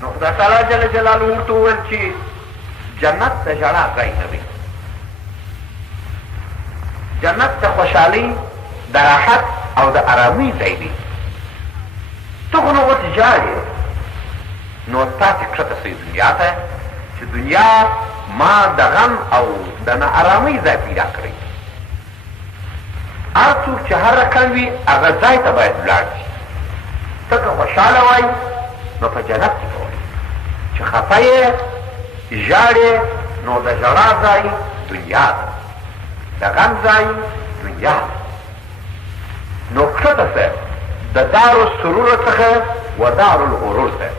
نو خدای تعالی جل جلاله ورته وویل چې جنت د ژړا ځای نه دی، جنت د خوشحالۍ د راحت او د ارامۍ ځای دی. ته خو نو اوس ژاړې، نو تاسې کښته سئ دنیا ته چې دنیا ما د غم او د ناارامۍ ځای پیدا کړی. هر څوک چې هر رقم وي هغه ځای ته باید ولاړ شي. ته که خوشحاله وای نو په جنت کې به وایي، چې خفه یې ژاړې نو د ژړا ځای دنیا ده، د غم ځای دنیا ده. نو کښته سه د دار السرور څخه و دار الغرور ته،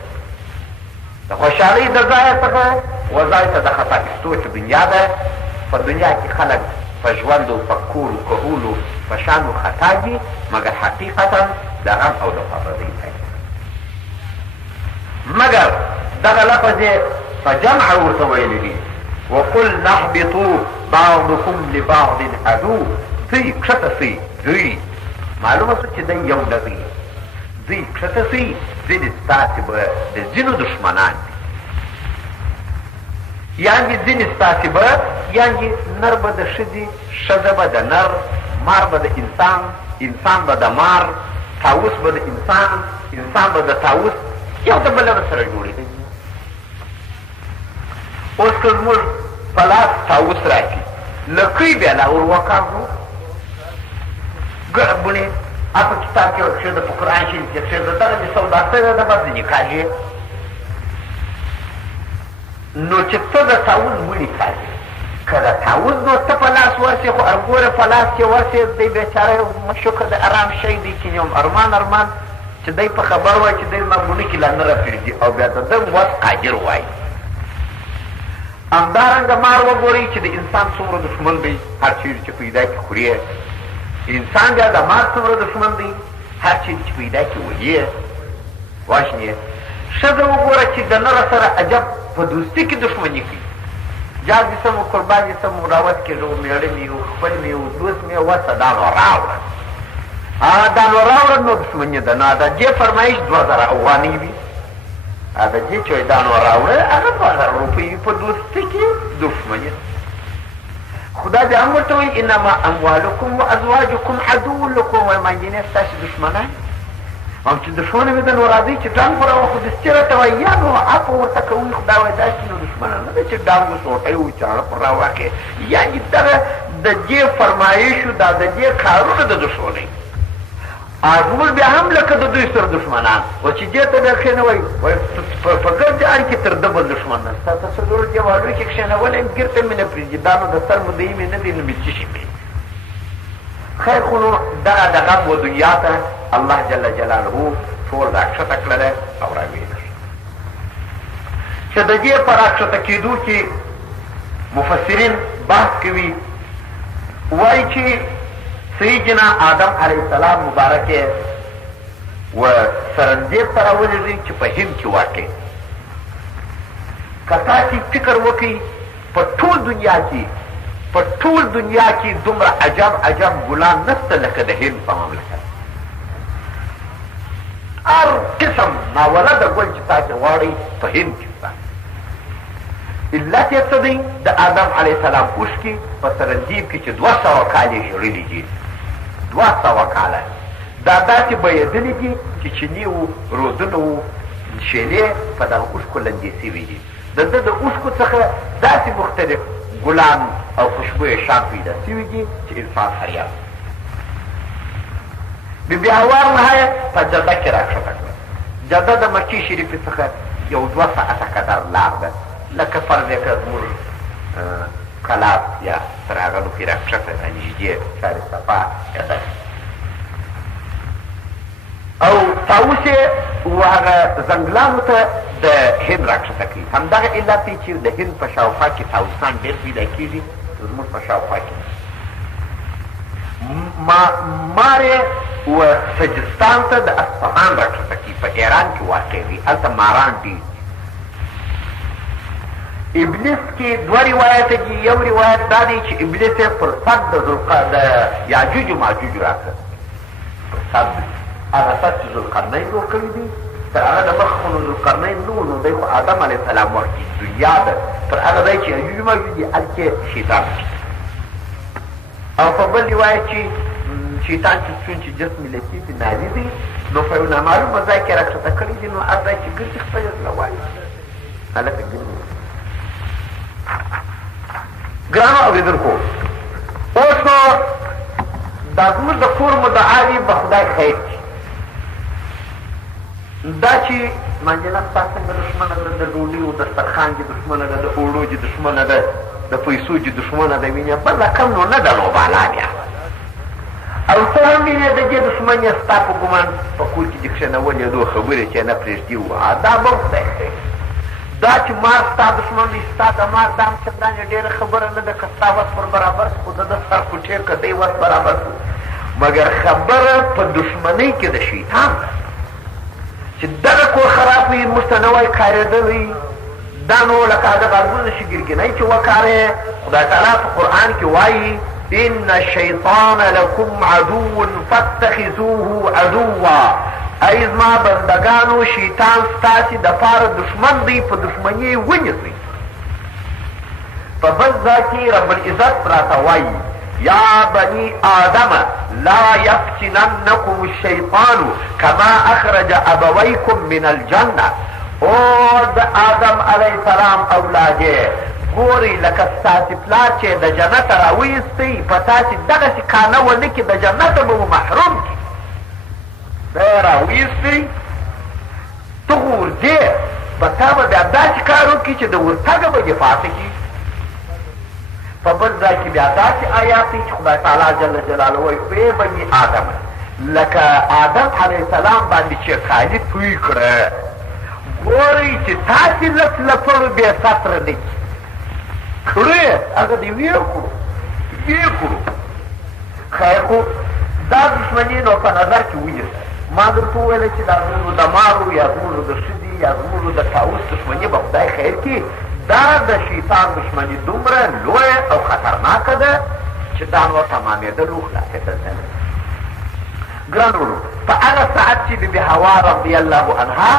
د خوشحالۍ د ځای څخه و ځای ته د خطا کېستو چې دنیا ده. په دنیا کې خلک په ژوندو په کورو کهولو په شانو خطا دي، مګر حقیقتا د غم او د خوابدۍ ځای ده. مګر دغه لفظ یې په جمع ورته ویلی دي، وقل نهبطوا بعضکم لبعض عدو. دوی کښته سئ، دوی معلومه شو چې دی یو نه دی، دوی کښته سئ، ځینې ستاسې به د ځینو دښمنان دي، یعنې ځینې ستاسې به یعنې نر به د ښځې، ښځه به د نر، مار به د انسان، انسان به د مار، طاووس به د انسان، انسان به د طاووس، یو د بله به سره جوړېدل. اوس که زموږ په لاس طاووس راشي، لکۍ بیا لا ور وکاږو، ګړه بڼې هغه کتاب کې ښځه په قرآن شریف کې ښځه دغه دې سودا شوې ده، بس ځینې کاږي. نو چې ته د طاووس بڼې کاږي، که د طاووس نو ته په لاس ورسې، خو ارګوره په لاس کې ورسې، دی بېچاره مشوکه د ارام شی دی کې یم ارمان ارمان چې دی په خبر وای چې دی ما بڼې کې لا نه راپرېږدي، او بیا د ده وس قادر وای. همدارنګه مار وګورئ چې د انسان څومره دښمن دی، هر چیرې چې پیدا کړي خوري. انسان بیا د مار څومره دښمن دی، هر چیرې چې پیدا کړي وهي واشنې. ښځه وګوره چې د نره سره عجب په دوستي کې دښمني کوي، جاد دې سم و قربان دې سم و راوت کېږه و مېړه مې و خپل مې و دوست مې وسه دا نو راوړه، دا نو راوړه نو دښمني ده. نو د دې فرمایش 2000 افغانۍ وي، د دې چې دا نو راوړه هغه 2000 روپۍ وي، په دوستي کې دښمني. خدا دې هم ورته وایي انما اموالکم و ازواجکم عدو لکم، وایي مانجینې ستاسې دښمنان، او چې دښمنه مې ده نو راځئ چې ډانګ به راوخو دستي راته وایي، یا نو عفو ورته کوئ. خدا وایي داسې نو دښمنه نه ده چې ډانګ و سوټۍ و چاړه پر راواخې، یعنې دغه د دې فرمایشو دا د دې کارونه د دښمنۍ. زموږ بیا هم لکه د دوی سره دښمنان و چې دې ته بیا کښېنوئ، وایي په ګرد جهان کې تر ده بل دښمن نسته، ته څه ډول دیوالو کې کښېنولی یم ګرد ته مې نه پرېږدي، دا نو د سر مدعي مې نه دی، نو مې څه شي پرېږدي. خیر خو نو دغه د غم و دنیا ته الله جل جلاله ټول راکښته کړله او راویې کړه. چې د دې په راکښته کېدو کې مفسرین بحث کوي، وایي چې سیدنا آدم علیه السلام مبارک و سرنجیب ته راولېږئ چې په هند کې واقع. که تاسې فکر وکړئ په ټول دنیا کې، په ټول دنیا کې دومره عجب عجب ګلان نشته لکه د هند په مملکت. هر قسم ناولده ګل چې تاسې غواړئ په هند کې شته. علت یې څه دی؟ د آدم علیه السلام اوښکې په سرنجیب کې چې 200 کالې ژړلي دي، 200 کاله دا داسې بهېدلي دي چې چینې وو، رودونه وو، شیلې په دغه اوښکو لندې سوي دي. د ده د اوښکو څخه داسې مختلف ګلان او خوشبویه شان پیدا سوي دي چې انسان حیران. بیبي حوا نهایت په جده کې راکښته کړه. جده د مکې شریفې څخه یو 2 ساعته قدر لار ده، لکه فرض یې کړه زموږ کلاب یا تر هغه نو کې راکښته ده، نږدې شار صفا یا داسې. او طاووس یې و هغه ځنګلانو ته د هند راکښته کوي. همدغه علت دی چې د هند په شاوخوا کې طاووسان ډېر پیدا کېږي، زموږ په شاوخوا کې. مار یې و سجستان ته د اصفهان راکښته کوي، په ایران کې واقع دی، هلته ماران ډېر. ابلیس کې 2 روایته دي. یو روایت دا دی چې ابلیس یې پر صد د یاجوج و ماجوج راکړه، پر صد هغه صد چې ذوالقرنین جوړ کړي دي، تر هغه د مخ خو نو ذوالقرنین نه و، نو دی خو آدم علیه السلام وخت کې دنیا ده، تر هغه ځای چې یاجوج ماجوج دي هلکې شیطان او په بل روایت چې شیطان چې چون چې جسم لطیف ناري دی نو په یو نامعلومه ځای کې راکښته کړي دي، نو هر ځای چې ګرځي خپل زړه وایي هلکه ګرځي. ګرانو اورېدونکو، اوس نو دا زموږ د کور مدعا وي به خدای خیر کړي. دا چې منجله ستا څنګه دښمنه ده، د ډوډۍ و دسترخوان چې دښمنه ده، د اوړو چې دښمنه ده، د پیسو چې دښمنه ده، وینې بل رقم نو نه ده نو بالا بیا. او ته هم وینې د دې دښمن یې ستا په ګمان په کور کې چې کښېنولې دو خبرې چې نه پرېږدي وو، دا به خدای خیر. دا چې مار ستا دښمن دی، ستا د مار دا هم چندانې ډېره خبره نه ده که ستا وس پر برابر شو، خو د ده سر کوټې که دی وس برابر شو، مګر خبره په دښمنۍ کې د شیطان ده چې دغه کور خراب وي، موږ ته نوی کارېدلی دا نو لکه دغه ارګونه شګرګنۍ چې وکارې. خدای تعالی په قرآن کې وایي ان الشیطان لکم عدو فاتخذوه عدوا، ای زما بندګانو شیطان ستاسې دپاره دښمن دی، په دښمني یې ونیسئ. په بل ځای کې رب العزت راته وایي یا بني آدم لا یفتننکم الشیطان کما اخرج ابویکم من الجنه. او د آدم علیه السلام اولادې ګورئ لکه ستاسې پلار چې د جنت راویستی، په تاسې دغسې کانه ونه کړي د جنت به مو محروم کړي. دا یې راویستی ته خو ورځې په تا به بیا داسې کار وکړي چې د ورتګه به دې پاتې کړي. په بل ځای کې بیا داسې آیات دی چې خدای تعالی جل جلاله وایي ای بني آدم، لکه آدم علیه السلام باندې چې کالي توی کړه، ګورئ چې تاسې لس لفړو بې سطره نه کړې، هغه دې ویې کړو. خیر خو دا دښمني نو په نظر کې ونیسه. ما درته وویله چې دا زموږ د مارو یا زموږ د ښځې یا زموږ د طاووس دښمني به خدای خیر کړي. دا د شیطان دښمني دومره لویه او خطرناکه ده چې دا نور تمامېدل و خلاصېدل نه ده. ګران ورو، په هغه ساعت چې بي بي حوا رضی الله عنها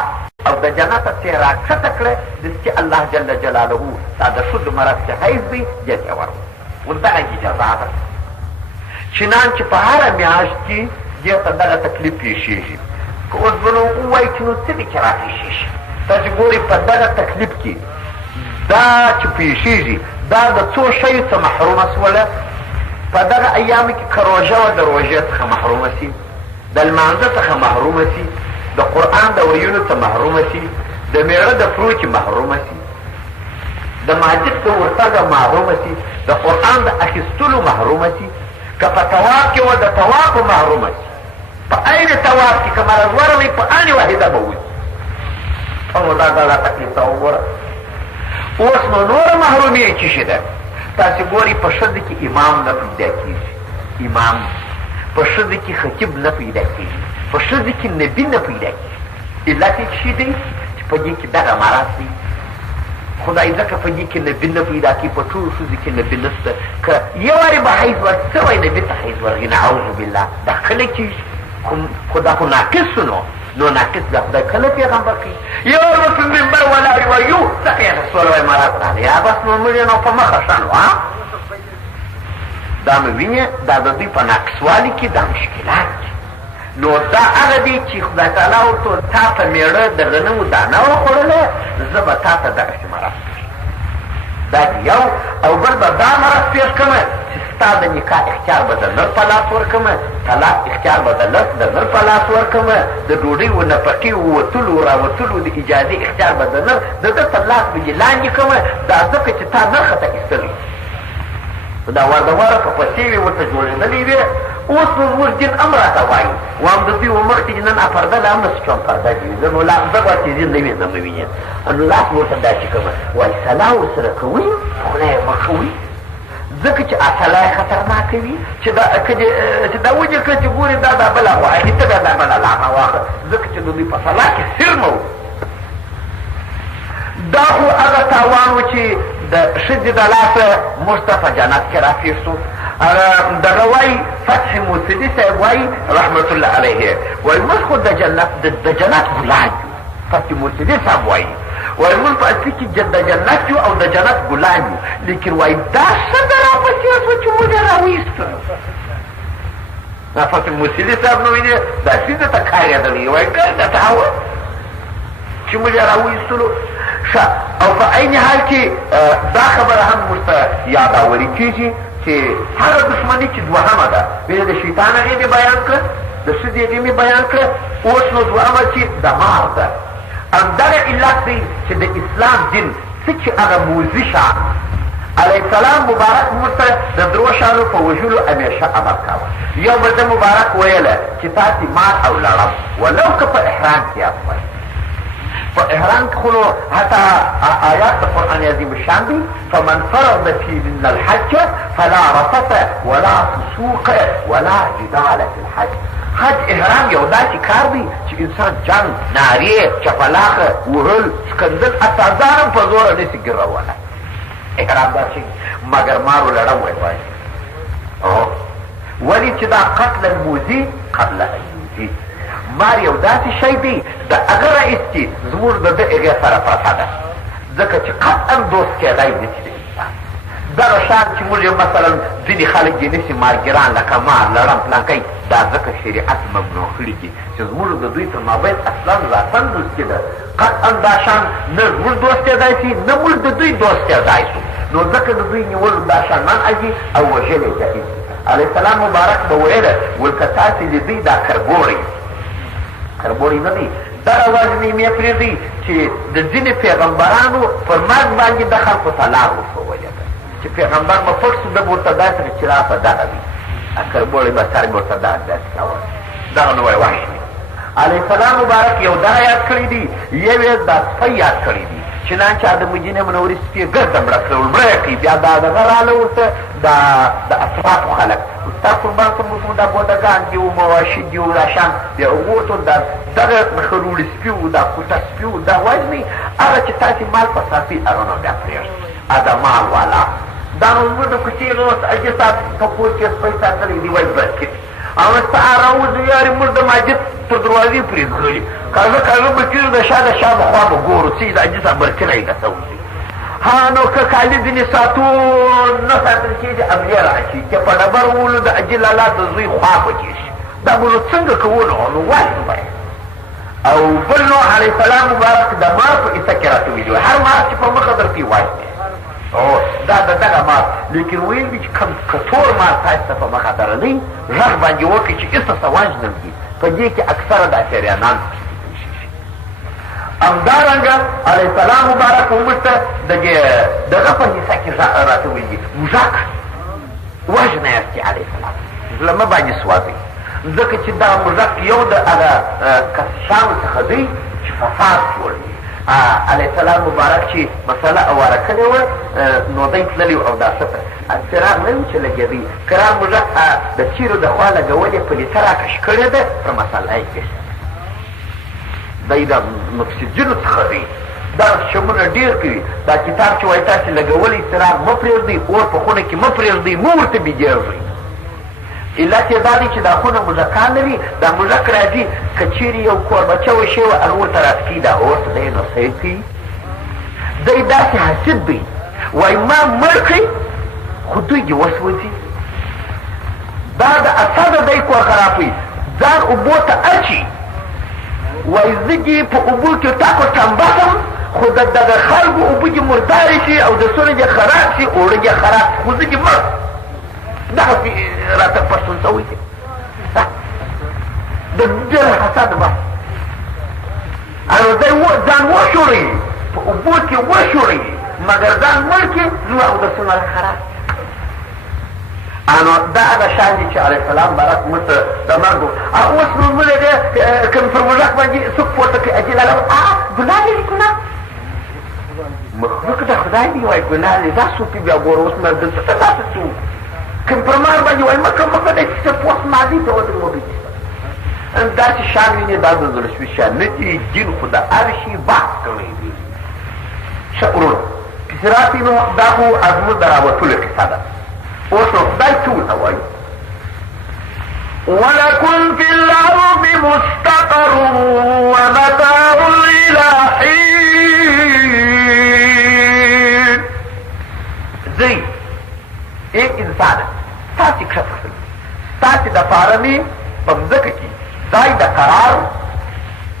او د جنته چې راکښته کړه، داسې چې الله جل جلاله دا د ښځو مرض چې حیض دی دې ته ور اوس دغه اجازه ده. چنانچې په هره میاشت کې دې ته دغه تکلیف پیښېږي. که اوس به نو ووایي چې نو څه دې کې را پیښېږي؟ تاسې ګورئ په دغه تکلیف کې دا چې پیښېږي دا د څو شیو څخه محرومه سوله. په دغه ایامو کې که روژه وه د روژې څخه محرومه سي، د لمانځه څخه محرومه سي، د قرآن د ویلو څخه محرومه سي، د میړه د فروچې محرومه سي، د ماجد د ورتګه محرومه سي، د قرآن د اخیستلو محرومه سي، که په طواف کې وه د طواف محرومه سي، په عین طواف کې که مرض ورغی په آن واحده به وځي. او دا تکلیف ته وګوره. اوس نو نوره محرومي چې شي ده، تاسې ګورئ په ښځه کې امام نه پیدا کېږي، امام په ښځه کې خطیب نه پیدا کېږي، په ښځه کې نبي نه پیدا کېږي. علت یې څه شي دی چې په دې کې دغه مرض دی. خدای ځکه په دې کې نبي نه پیدا کېږي، په ټولو ښځو کې نبي نشته. که یو وارې به حیض ورسوی نبي ته حیض ورغي، نعوذ بالله دا کله کېږي. خو دا خو ناقص نو ناقص دا خدای کله پیغمبر کوي. یو ورځ په منبر ولاړ وایي یو څه یې رسول وایي مرض راغلی، یا بس نو مړ یې نو په مخه ښه نو دا مې وینې دا د دوی په ناقصوالي کې دا مشکلات دي. نو دا هغه دی چې خدای تعالی ورته تا ته میړه د غنمو دانه وخوړله، زه به تا ته دغسې مرض کوي. دا یو. او بل به دا مرض پېښ کړمه چې ستا د نکاح اختیار به د نر په لاس ورکړمه، طلاق اختیار به د نر په لاس ورکړمه، د ډوډۍ و نفقې ووتلو راوتلو د اجازې اختیار به د نر د ده تر لاس به یې لاندې کړمه. دا ځکه چې تا نرخته ایستلی دا وردواره په پسې وې ورته جوړېدلې وې. اوس نو زموږ دین هم راته وایي وام د دوی و مخکې چې نن پرده له هم نه سوچم پرده دي زه نو لا زه به چې ځین نه وینم نه وینې نو لاس مې ورته داسې کومه وایي سلا ورسره کوئ خدای مه کوئ ځکه چې اصله یې خطرناکه وي چې دا وجه کړه چې ګورې دا بله غواړي ته دا بله لاغه واخله ځکه چې د دوی په سلا کې سر نه و. دا خو هغه تاوان و چې د ښځې د لاسه موږ ته په جنت کې راپېښ شو. دغه وایي فتح موسدي صاحب وایي رحمت الله علیه وایي موږ خو د جنت ګلان یو فتح موسیدی صاحب وایي وایي موږ په اصلي کې د جنت یو او د جنت ګلان یو لیکن وایي دا څه ده راپسې شوه چې موږ یې راویسته فتح موسیدی صاحب نو وینې داسې ده ته کارېدلی وایي ګرده ته هوه چې موږ یې راویستلو ښه او په عین حال کې دا خبره هم موږ ته یاداوري کېږي چې هغه دښمني چې دوهمه ده وینې د شیطان هغې مې بیان کړه د ښځې هغې مې بیان کړه اوس نو دوهمه چې د مال ده همدغه علت دی چې د اسلام دین څه چې هغه موذي شان علیه السلام مبارک موږ ته د درو شانو په وژلو همیشه امر کاوه یو به ده مبارک ویله چې تاسې مال او لړم ولو که په احرام کې یاست په احرام کې خو نو حتی آیات د قرآن عظیم شان دي فمن فرض فيهن الحج فلا رفث ولا فسوق ولا جدال في الحج حج احرام یو داسې کار دی چې انسان جنګ نارې چپلاخه وهل سکندل حتی ځان هم په زوره نسي ګرولی احرام داسې مګر مارو لړم وایي ولې چې دا قتل الموذي قبل ان یوذي مار یو داسې شی دی د هغه رئیس چې زموږ د ده هغې سره پرته ده ځکه چې قطعا دوست کېدی نه چې د انسان دغه شان چې موږ مثلا ځینې خلک یې نسي مارګران لکه مار لړم پلانکی دا ځکه شریعت ممنوع کړي دي چې زموږ د دوی تر مابین اصلا ذاتاً دوستي ده قطعا دا شان نه زموږ دوست کېدی شي نه موږ د دوی دوست کېدی شو نو ځکه د دوی نیولو دا شان منع دي او وژل یې جایز دي علیه السلام مبارک به ویله ول که تاسې لیدئ دا کربوړی کربوړی نه دی دغه وژنې مې پرېږدئ چې د ځینې پیغمبرانو پر مرګ باندې د خلکو ته لار وښولې ده چې پیغمبر به پټ شو ده به ورته داسې چې را په دغه وي کربوړی به سر مې ورته داسې کول دغه نو وایي وحش دی علیه السلام مبارک یو دغه یاد کړي دي یو یې دا سپی یاد کړي دي چنانچه د مدینې منورې سپي ګرده مړه کړل مړه یې کړي بیا دا دغه راله ورته د اطرافو خلک ستا قربان کړم موږ دا بودګان دي وو مواشي دي وو دا شان بیا ووتو دغه خروړي سپي وو دا کوټه سپي وو دا وژنې هغه چې تاسې مال په صافي هغه نو بیا پرېږدي دا مال والا دا نو زموږ د کوڅې اوس اجي صاحب په کور کې سپی ساتلی دي وایي بس کړي او ستا راوځو یارې موږ د مسجد تر دروازې پورې ځغلي کاږه به کېږو د شا به خوا به ګورو څه د اجي صاحب برکلی ګټه وځي ها نو که کالي ځینې ساتو نه ساتل کېږي امنیه راشي چې په ډبر وولو د اجي لالا د زوی خوا پکې شي دا به نو څنګه کوو نو وایي باید او بل نو علیه السلام مبارک د مار په کیسه کې راته ویلي هر مار چې په مخه درکړي وایي دا د دغه مار لیکن ویل دي چې کوم کټور مار تاسو ته په مخه درلی غږ باندې وکړي چې هېڅ څه وژنم دي په دې کې اکثره دا پیریانان همدارنګه علیه السلام مبارک موږ ته دغه په حصه کې راته ویل دي موږک وژنه یاستې علیه السلام زړه مه باندې سوځئ ځکه چې دا موږک یو د هغه کسانو څخه دی چې فساد جوړوي علیه السلام مبارک چې مسله اواره کړې وه نو دی تللي او دا څه ته څراغ نه وي چې لګېدی کرام موږک د چیرو د خوا لګولې پلیته راکش کړې ده پر مسله یې پېښه دی د مفسدینو څخه دی دا شمونه ډېر کوي دا کتاب چې وایي تاسې لګولی څراغ مه پرېږدئ اور په خونه کې مه پرېږدئ مه ورته بېجېږئ علت یې دا دی چې دا خونه موږکان لري دا موږک راځي که چیرې یو کوربچه وشی وه هغه ورته راڅکي دا اور ته دی نو څه یې کوي دی داسې حسد دی وایي ما مړ کړئ خو دوی دې وسوځي دا د اسده دی کور خرابوي ځان اوبو ته اچي وایي زه دې په اوبو کې ټاکو ټمبسم خو د دغه خلکو اوبه دې مردارې شي او د سونه دې خراب شي اوړه دې خراب شي خو زه دې مړ دغسې راته پښتون ته وایي د ډېر حسد بس او دی ځان وشوړوي په اوبو کې وشوړوي مګر ځان مړ کړي زړه او د سونه خراب نو دا هغه شان دي چې علیه السلام بارک موږ ته د مرګ اوس نو موږ دی کوم پر موږک باندې څوک پورته کړي اجل الله ګناه لري ګناه مخلوق د خدای دی وایي ګناه لري دا څوک بیا ګوره اوس مرګ دلته ته داسې څوک کوم پر مار باندې وایي مکه دی چې پوس ماضي ته ودرېږي داسې شان وینې دا د زړه شوي شان نه دي جین خو د هر شي بحث کړی دی ښه وروڼه کسراتي نو دا خو زموږ د راوتلو کیسه ده اوس نو خدای څه ورته وایي ولكم في الأرض مستقر ومتاع إلى حين. زي اے انسان تاسې کښته کړل، تاسې دپاره مې په مځکه کې ځای د قرار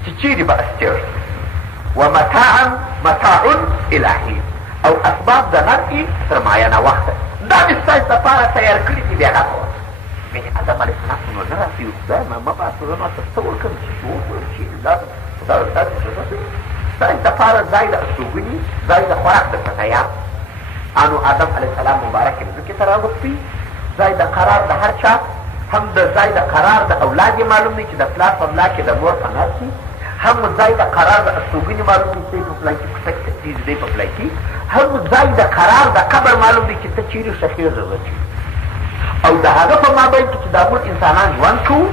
چې چیرې به استېږ ومتاع إلى حين، او اسباب د نرخې تر معینه وخته. دا مې ستاسې دپاره تیار کړي دي بیا راکوه. یعنې آدم علیه السلام نو نه راسي خدای ما مه باسه زه نو ته څه وکړم چې وکړم چې دا ستاسې دپاره ځای د استوګنې ځای د خوراک درته تیار. انو آدم علیه السلام مبارک مځکې ته راوستی، ځای د قرار د هر چا، هم د ځای د قرار د اولاد یې معلوم دی چې د پلار په ملا کې د مور په ناز کي، هم ځای د قرار د استوګنې معلوم دی چې په پلان کې کوڅه کې تیز دی په پلان کې، هم ځای د قرار د قبر معلوم دی چې ته چیرې شخیزه زه چیرې. او د هغه په مابین کې چې دا ټول انسانان ژوند کوو،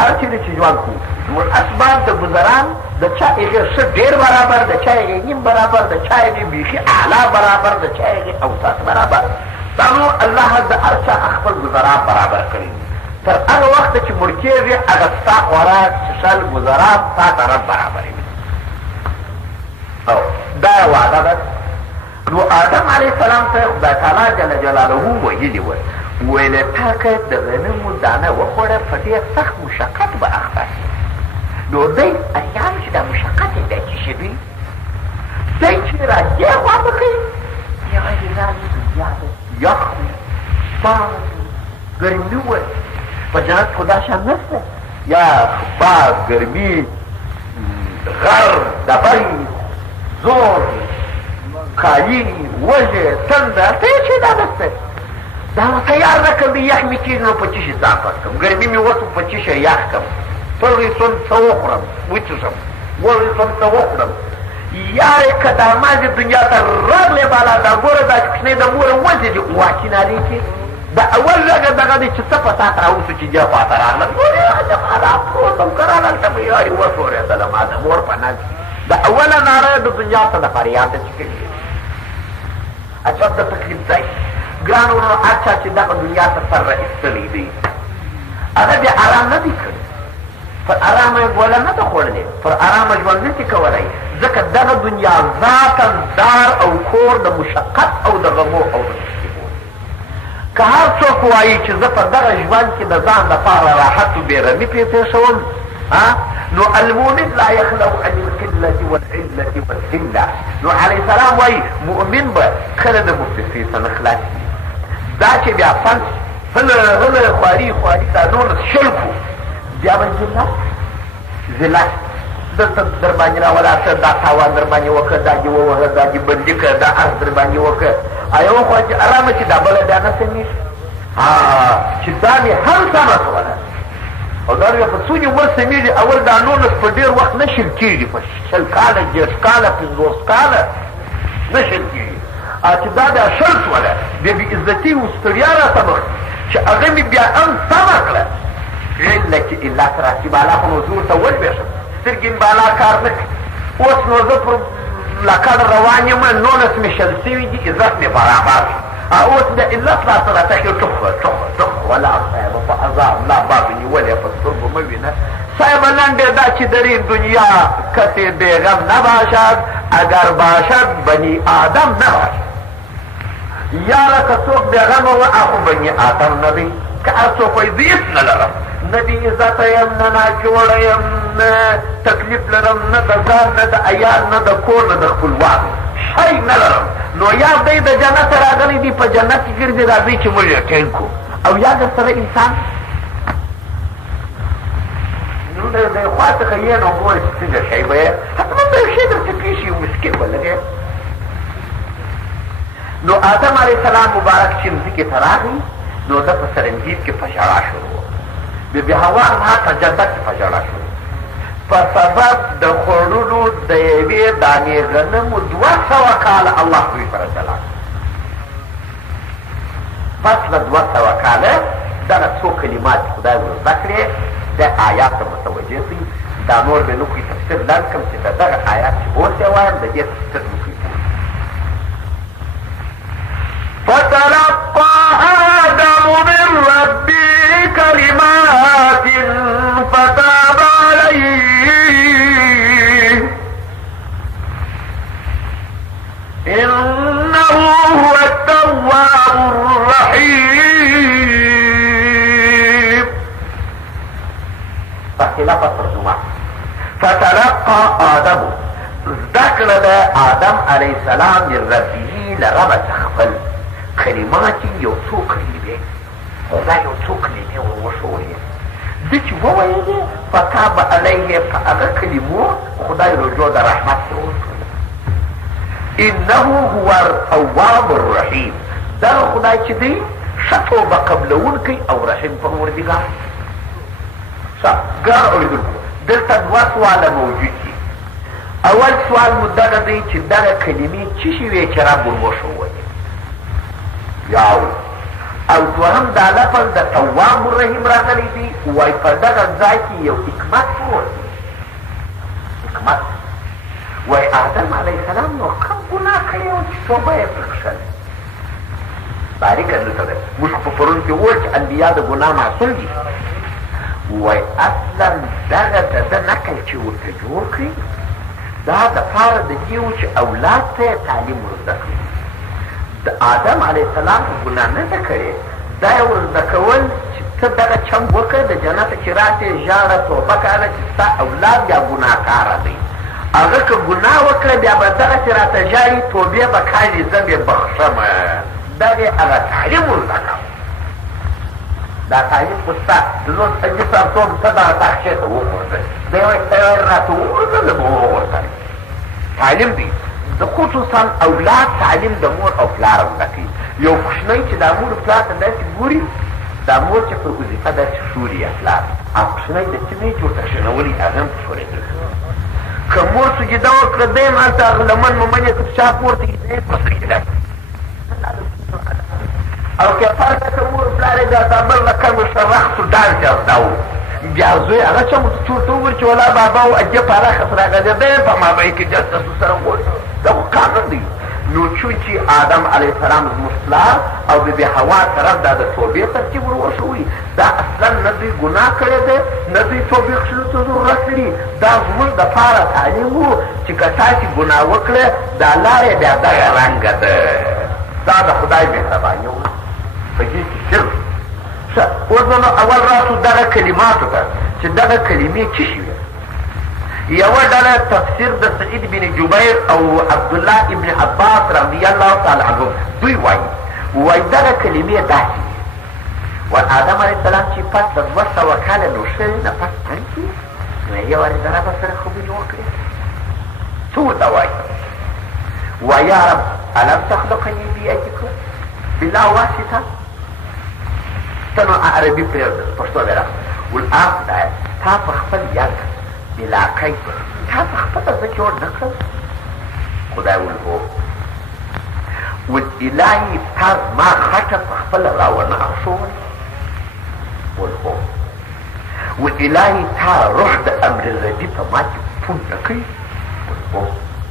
هر چیرې چې ژوند کوو ټول اسباب د ګذران د چا هغې ښه ډېر برابر، د چا هغې نیم برابر، د چا هغې بیخي اعلی برابر، د چا هغې اوسط برابر. دا نو الله د هر چا خپل ګذران برابر کړي دي. تر هغه وخته چې مړ کېږي هغه ستا خوراک څښل ګذران تا ته رب برابروي. او دا یوه وعده ده. نو آدم علیه السلام ته خدای تعالی جل جلاله ویلي وه، ویلې تا که د غنمو دانه وخوړه په ډېر سخت مشقت به اخته شي. نو دی اریان چې دا مشقت یې دی چې شوي دی چې راځي خوا به کوي یوازې رالي دنیا ده یخ وي باد ګرمي وي. په جنت خو دا شان نشته، یخ باد ګرمي غر ډبی زور کالي وږې تنده ته یې چې دا نشته. دا نو تیار نه کړم یخ مې کېږي نو په څه شي ځان پټ کړم، ګرمي مې وسو په څه شي یخ کړم، پرې سون څه وخورم وڅښم، ورې سون څه وخورم. یارې که دا مازې دنیا ته راغلې بالا دا ګوره دا کوچنۍ د موره وځې دي واچینارې کې د اول لږه دغه دی چې څه په سات راوسو چې جا خواته راغلل ګورې دا پروتم که راغلته به یارې وښورېدله ما د مور په نز د اوله ناره د دنیا ته د فریاده چې کوي عجب د تکلیف ځای. ګران ورونو هر چا چې دغه دنیا ته سر راایستلی دی هغه بیا ارام نه دی کړی، پر ارامه یې ګوله نه ده خوړلې، پر ارامه ژوند نه شي کولی، ځکه دغه دنیا ذاتا دار او کور د مشقت او د غمو او د مصیبو. که هر څوک وایي چې زه په دغه ژوند کې د ځان لپاره راحت و بېرمي پرې تېر شوم، نو المؤمن لا يخلو عن القلة والعلة والذلة. نو علیه السلام وایي مؤمن به کله د مفلسۍ څخه نه خلاص وي. دا چې بیا فن هله خواري دا نولس شل کړو بیا به ذلت دلته در باندې راولاړ دا تاوان در باندې وکړه، دا دې ووهه، دا دې بندي کړه، دا اس در باندې وکړه. یوه خوا چې ارامه چې دا بله بیا نه سمېږي چې دا مې هم سمه کوله او دا بیا په څو عمر سمېږي. اول دا نولس په ډېر وخت نه شل کېږي، په شل کاله دېرش کاله پنځوس کاله نه شل کېږي. چې دا بیا شل شوله بیا بې عزتي و ستړیا راته مخ چې هغه مې بیا هم سمه کړه. علت چې علت راسي بالا خو نو زه ورته ولوېږم، سترګې مې بالا کار نه کوي. اوس نو زه پر لکړ روان یم، نولس مې شل سوي دي، عزت مې برابر شو. اوس د علت راته راته ټوخه ولا صاحبه په عذاب لا باب نیولې په سترګو مه وینه صاحب لنډې دا چې درې دنیا کسی بیغم نباشد اگر باشد بنی آدم نباشد. یاره که څوک بیغمه و اخو بنی آدم نه دی، که هر څوک وایي زه هېڅ نه لرم، نه د عزته یم، نه ناجوړه یم، نه تکلیف لرم، نه د ځان، نه د عیال، نه د کور، نه د خپلوانو شی نه لرم. نو یا دی د جنت راغلی دی، په جنت کې ګرځي، راځئ چې موږ یې ټینګ کړو. او یا در سره انسان نو د خوا څخه یې نو ګورې چې څنګه شی به یې حتما به یو شی درته پېښ شي، مسکین به لګی. نو آدم علیه السلام مبارک چې مځکې ته راغی نو ده په سرنجید کې په ژړا شروع، بیا حوا ما په جنت کې په ژړا شروع په سبب د خوړلو د یوې دانې غنمو 200 کاله الله دوی سره جلا. پس له 200 کاله دغه څو کلمات خدای ور زده کړې د آیات ته متوجه شئ. دا نور مې نه کوي تفسیر لنډ کړم چې د دغه آیات چې اوس یې وایم د دې تفسیر نه کوي. فتلقى آدم من ربه كلمات فتاب عليه إنه هو التواب الرحيم. فخلاف الترجمة فتلقى آدم ذكر آدم عليه السلام من ربه لرب خپل کلمات یو څو کلمې خدا یو څو کلمې وشولې ده چې وویلې فتاب علیه په هغه کلمو خدای رجوع د رحمت وکړه. انه هو التواب الرحیم دغه خدای چې دی ښه توبه قبلونکی او رحیم پروردګار. ګران اورېدونکو دلته دوه سواله موجود دي. اول سوال مو دغه دی چې دغه کلمې څه شي وې چې رب وښولې یاو او دوهم دا لفظ د تواب الرحیم راغلی دی وایي په دغه ځای کې یو حکمت پروت دی. حکمت وایي آدم علیه السلام نو کوم ګناه کړی و چې توبه یې پرې کښلې. باریکه دلته دی موږ په پرون کې وویل چې انبیا د ګناه معصوم دي. وایي اصلا دغه د ده نقل چې ورته جوړ کړي دا د پاره د دې و چې اولاد ته یې تعلیم ورزده کړي. د آدم علیه السلام ګناه نه ده کړې دا یې ورزده کول چې ته دغه چم وکړه د جنته چې راسې ژاړه توبه کوله چې ستا اولاد بیا ګناهکاره دی. هغه که ګناه وکړه بیا به دغسې راته ژاړي توبې به کاږي زه بې بخښمه. دا دې هغه تعلیم ورزده کوه. دا تعلیم خو ستا د زوم سړي سرتوب ته دغه تاخچې ته وغورځوي دی وایي ته راته وغورځه زه به وغورځوي. تعلیم دی د خصوصا اولاد تعلیم د مور او پلار زده کوي. یو کوچنی چې دا مور پلار ته داسې ګوري دا مور چې پر وظیفه داسې شوري یا پلار او کوچنی د چمې جوړته شنولي هغه هم په شورېدل. که مور سجده وکړه دی هم هلته هغه لمن ممن یې تر شا پورته کړي دی په سجده او که فرض که مور پلار یې دا بل رقم شرخصو ډال چې زده و بیا زوی هغه چا مو چورته وګوري چې ولا بابا و اجه پراخس راغلی دی په مابین کې جستسو سره غوري دا خو قانون دی. نو چون چې آدم علیه السلام زموږ پلار او ببې حوا طرف دا د توبې ترتیب ور وښوي دا اصلا نه دوی ګناه کړی دی نه دوی توبې کښلو ته ضرورت لري. دا زموږ دپاره تعلیم و چې که تاسې ګناه وکړه دا لاره بیا دغه رنګه ده. دا د خدای مهرباني وه په دې کې سر اوس نو اول راسو دغه کلماتو ته چې دغه کلمې څه شي وې. یوه ډله تفسیر د سعید بن جبیر او عبدالله ابن عباس رضی الله تعالی عنهم دوی وایي دغه کلمې داسې دي. و آدم علیه السلام چې پس د 200 کاله نوښتلي نه پس تنګ کړي نو یې وارې د رب سره خبرې وکړې څه ورته وایي ویا رب الم تخلقني بیدک بلا واسطه تنو عربي پرېږده پښتو به راغله والآن خدایه تا په خپل یاد بلا کیف تا په خپله زه جوړ نه کړم. خدای ویل هو والالهي تا زما خټه په خپله راونه اخښول. ویل هو والالهي تا روح د امر ردي په ما کې پون نه کوي. ویل هو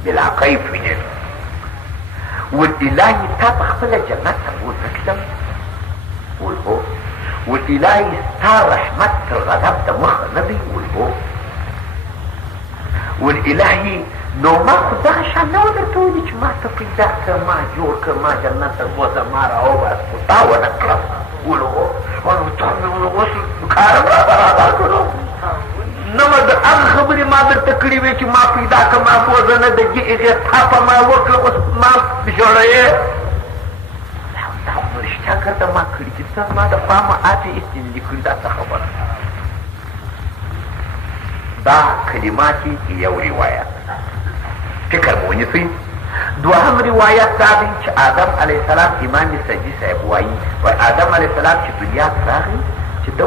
بلا کیف وینې والالهي تا په خپله جنت ته ونه کړم. ویل هو والالهي ستا رحمت تر غضب د مخه نه دی. ویل هو والالهي نو ما خو دغه شان نه و درته ویلي چې ما ته پیدا کړه ما جوړ کړه ما جنت ته بوځه ما راوباس خو تا ونه کړم. ویل هو تا مې اوس کارم را برابر کړو نه د هغه خبرې ما درته کړې وې چې ما پیدا کړه ما بوځه نه د هغې تاپه ما وکړه اوس ما ژړیې دا خو نو رښتیا کړه ما کړي چې ته ما د پامه آتې استنجي کړي دا څه خبره. دا کلمات یو روایت فکر مو ونیسئ. دوهم روایت دا دی چې آدم علیه السلام امام سجدي صاحب وایي آدم علیه السلام چې دنیا ته راغی چې ده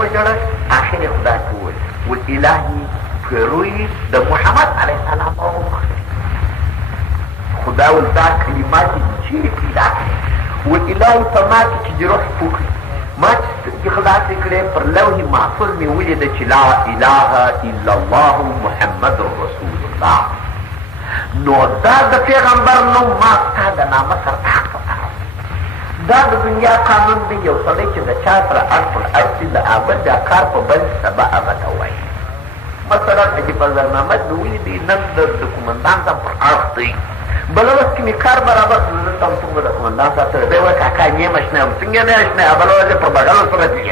وژړه آخر یې خدای ته وویل والالهي په روی د محمد علیه السلام ومخته خدا ویل دا کلمات چیرې پیدا کړې والالهي په ما کې چې د روح پوکړي ما چې خلاصې کړې پر لوح محفوظ مې ولیده چې لا اله الا الله محمد رسول الله. نو دا د پیغمبر نوم ما ستا د نامه سره حق پکار دا د دنیا قانون دی. یو سړی چې د چا سره اړ پر اړ شي د هغه دا کار په بل سبا هغه ته وایي. مثلا حاجي فضل محمد مې ولیدی نن د قومندان صاحب پر اړخ دی، بله ورځ کې مې کار برابر کړو، زه ته هم څومره د قومندان صاحب سره دی وایي کاکا نیمه شنه یم. څنګه نه یم شنه؟ بله ورځ یې پر بغل سره دی.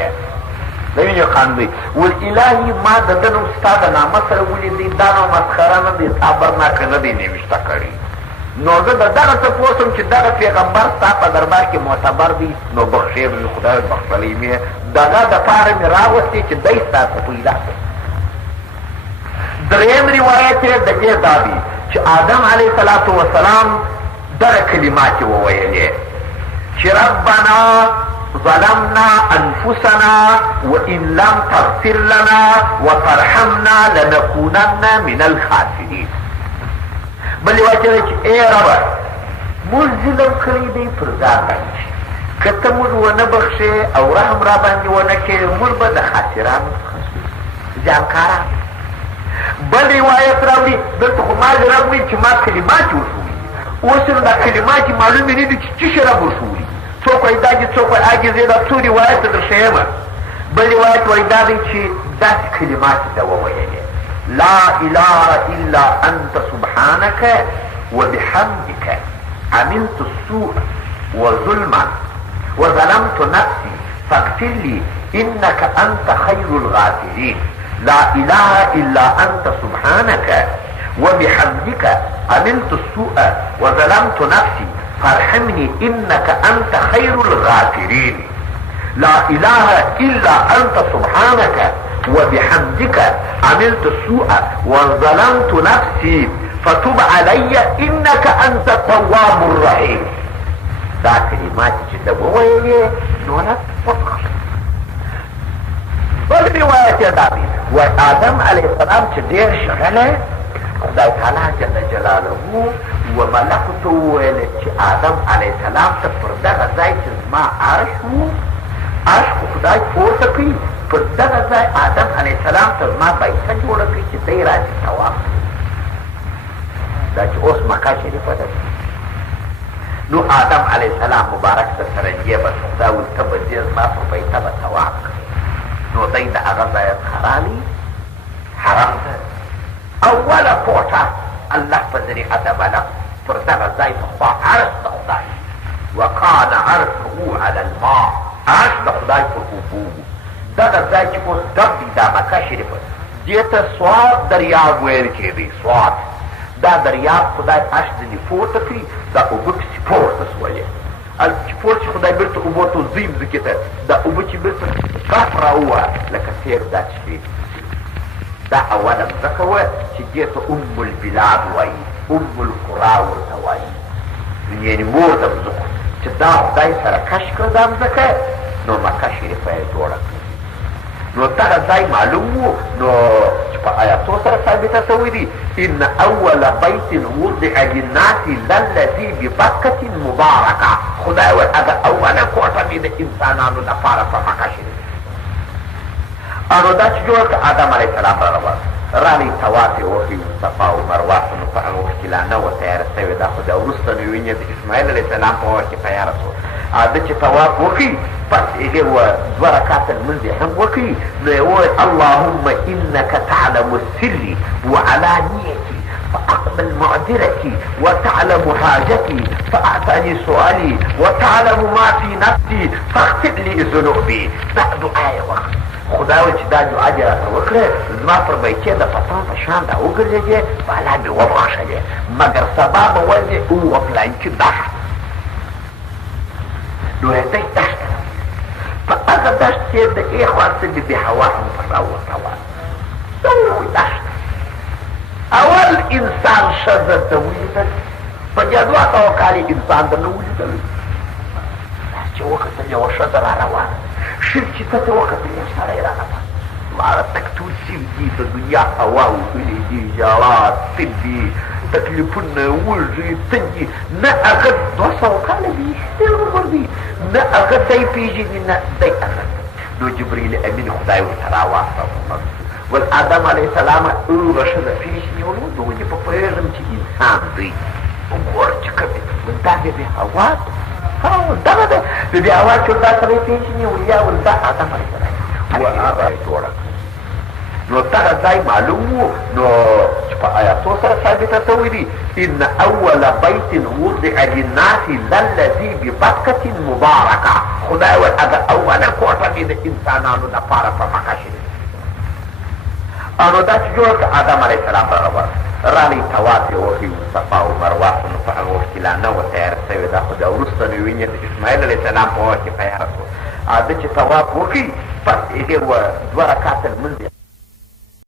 د وینې قانون دی. والالهي ما د ده نوم ستا د نامه سره ولیدی، دا نو مسخره نه دی، تا برناکه نه دی نوشته کړي. نو زه د دغه څه پوه شوم چې دغه پیغمبر ستا په دربار کې معتبر دی، نو بخښې مې خدای بخښلی مې دغه دپاره مې راوستې چې دی ستا څه پیدا کړي. دریم روایت یې د دې دا دی چې آدم علیه الصلاة وسلام دغه کلمات یې وویلې چې ربنا ظلمنا انفسنا وان لم تغفر لنا وترحمنا لنكونن من الخاسرین. بل روایت یې چې ای ربه موږ ظلم کړی دی پر ځان باندې، که ته موږ ونه بخښې او رحم را باندې ونه کړې موږ به د خاسرانو څخه شو، زیانکاران. بل روایت راوړي دلته خو ما رب وایي چې ما کلمات وشولي، اوس نو دا کلمات معلومې نه دي چې څه شی رب وشولي. څوک وایي دا دي، څوک وایي هغې زه دا څو روایت درښیمه. بل روایت وایي دا دی چې داسې کلمات ده وویلې لا اله الا انت سبحانك وبحمدك عملت السوء وظلما وظلمت نفسي فاغفر لي انك انت خير الغافرين. لا اله الا انت سبحانك وبحمدك عملت السوء وظلمت نفسي فارحمني انك انت خير الغافرين. لا اله الا انت سبحانك وبحمدك عملت السوء وظلمت نفسي فتب علي انك انت التواب الرحيم. دا کلمات چې د وویلې نو نه وبخښ. بل روایت یې دا دی وایي آدم علیه السلام چې ډېر ژړلی، خدای تعالی جل جلاله و ملکو ته وویل چې آدم علیه السلام ته پر دغه ځای چې زما عرش و، عرش خو خدای پورته کړي، پر دغه ځای آدم علیه السلام ته زما بیته جوړه کړي چې دی راشي طواف کړي. دا چې اوس مکه شریفه ده، نو آدم علیه السلام مبارک ته سرنجې به خدا وایي ته به ځې زما په بیته به طواف کړي. نو دی د هغه ځایه خرالي حرم ده. اوله کوټه الله په ذریعه د ملک پر دغه ځای په خوا عرش د خدای، وکان عرشه علی الماء، عرش د خدای پر اوبو. دغه ځای چې اوس ډب دی دا مکه شریفه، دې ته سواد دریاب ویل کېدی. سواد دا دریاب خدای عرش ځینې پورته کړي، دا اوبه پسې پورته سولې، چې پورته خدای بیرته اوبو ته ځي مځکې ته، دا اوبه چې بیرته کاف راووه لکه تېر دا شوې. دا اوله مځکه وه چې دې ته ام البلاد وایي، ام القرا ورته وایي، یعنې مور د مځکو. چې دا خدای سره کش کړه دا مځکه، نو مکه شریفه یې جوړه کړه. نو دغه ځای معلوم و، نو چې په آیاتو سره ثابته شوي دي ان اول بیت وضع للناس للذي ببکة مبارکه. خدای وایي هغه اوله کوټه مې د انسانانو لپاره په مکه شریفه. نو دا چې جوړه کړه آدم علیه السلام راغی طواف یې وکړي، صفا او مروه. نو په هغه وخت کې لا نه وه تیاره شوې، دا خو د وروسته نو وینې د اسماعیل علیه السلام په وخت کې تیاره شوه. ده چې طواف وکړي پس هغې دوه رکعته لمونځ یې هم وکړي. نو یې وویل اللهم انک تعلم سري وعلانیتي فاقبل معذرتي وتعلم حاجتي فاعطني سؤالي وتعلم ما في نفسي فاغفر لي ذنوبي. دا دعا یې وکړه. خدای وایي چې دا دعا دې راته وکړې، زما پر بیتې د پتان په شان دا وګرځېدې، بالا مې وبخښلې، مګر سبا به ورځې اووه پلانکي دښت. نو دی دښت په هغه دښت کې د ای خوا څه بې هوا هم پر راوته وه. دښت اول انسان ښځه ته ولیدل، په دې دوه سوه کالې انسان ته نه ولیدل. چې وکتل یوه ښځه را روانه، شل چې ته وکتل یو سړی را روان، ماره تک ټول سیم دي، د دنیا هوا وهلې دي، ژړا سیم دي، تکلیفونه وږي تنګي، نه هغه دوه سوه کاله دي ډېر عمر دي، نه هغه دی پېژني نه دی هغه. نو جبریل امین خدای ورته راواستاوه. ول آدم علیه السلام هغه ښځه پېژني، ورته وویل په پوهېږم چې انسان دی، وګوره چې کومې دا دې هوا دغه ده د دې اواز چې دا سړی پېژني ولیا ول دا آدم علیه السلام و هغه یې جوړه نو دغه ځای معلوم و نو چې په آیاتو سره ثابته شوي دي ان اول بیت وضع للناس للذي ببکة مبارکه خدای وایي هغه اوله کوټه مې د انسانانو لپاره په مکه شوې نو دا چې جوړه کړه آدم علیه السلام برابر راغی طواف یې وکړي صفا و مروه نو په هغه وخت کې لا نه وه تیاره شوې دا خو د وروسته نو وینې د اسماعیل علیه السلام په وخت کې تیاره شوه ده چې طواف وکړي پس هغې دوه رکعته لمونځ